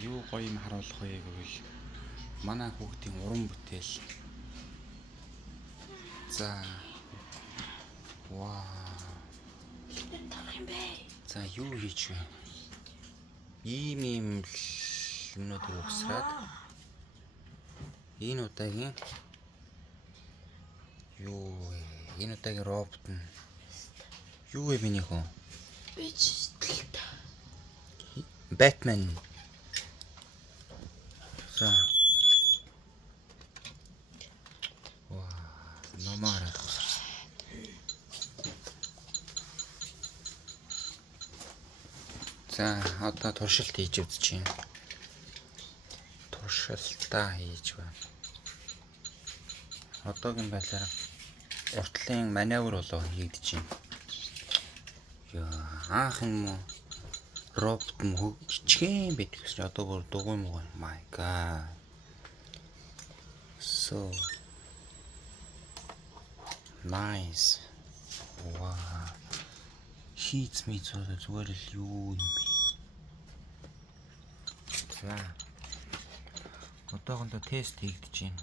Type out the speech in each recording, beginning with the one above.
юу гоё юм харуулах вэ гэвэл манай хүүхдийн уран бүтээл. За. Вау. За юу хийж вэ? Ийм юмнуудыг угсраад энэ удаагийн юу вэ? Энэ удаагийн робот нь юу вэ миний хөө? Batman. За. Вау, номаар. За, одоо туршилт хийж үзэж байна. Туршилтаа хийж байна. Одоогийн байдлаар уртлын маневр болоо хийгдэж байна. Яа, анх юм уу? Робот мөн жижигхэн байдаг гэж одоо бүр дугуй муу. My god. So nice. Wow. Хийц ми зүгээр л юу юм бэ? За. Одоохондоо тест хийгдэж байна.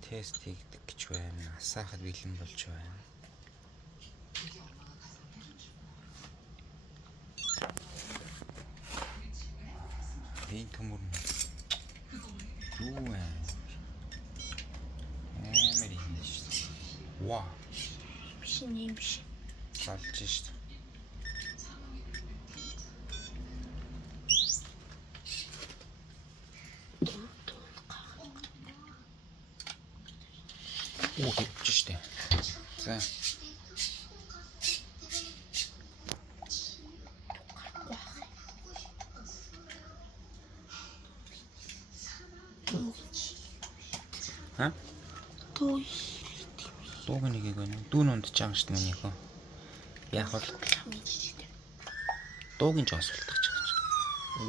Тест хийгдэх гэж байна. Асаахад бэлэн болж байна. Энэ төмөр юу вэ? Амар юм шүү дээ. Вау. Биш юм биш. Болж шүү дээ. Оо хэвч шүү дээ. За. Ха? Дууг нэг гэнэ. Дүүн ундж байгаа шүү дээ миний хөө. Яг бол дууг нь ч асуултах гэж байна.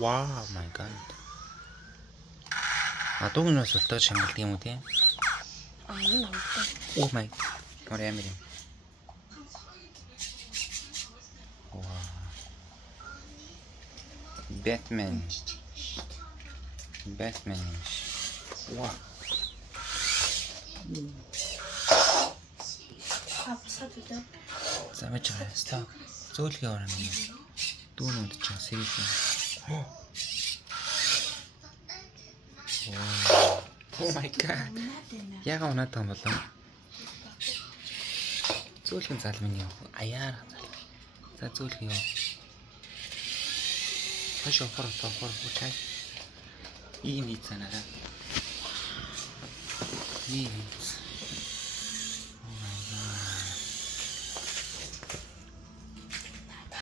Wow, my god. А дууг нь асуултах шангалдаг юм уу те? Энэ амтай. Oh my. Гори амир юм. Wow. Batman. Wow. За мэж байгаа сток. Зөөлхий ороо минь. Дүүнүүд ч сэрэг юм. Oh my god. Яга унаад байгаа юм болоо. Зөөлхөн залмын яв. Аяар. За зөөлхий яв. Хашаа хор чай. Ийм хийцэнараа. Ийм